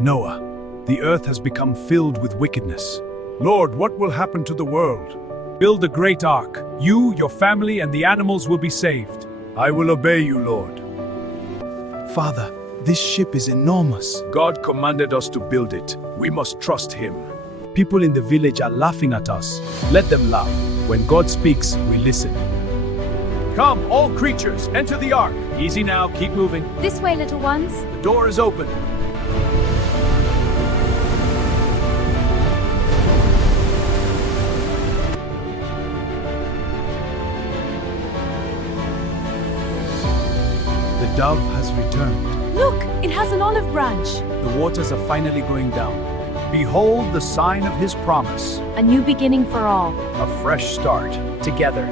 Noah, the earth has become filled with wickedness. Lord, what will happen to the world? Build a great ark. You, your family, and the animals will be saved. I will obey you, Lord. Father, this ship is enormous. God commanded us to build it. We must trust Him. People in the village are laughing at us. Let them laugh. When God speaks, we listen. Come, all creatures, enter the ark. Easy now, keep moving. This way, little ones. The door is open. The dove has returned. Look, it has an olive branch. The waters are finally going down. Behold the sign of His promise. A new beginning for all. A fresh start. Together.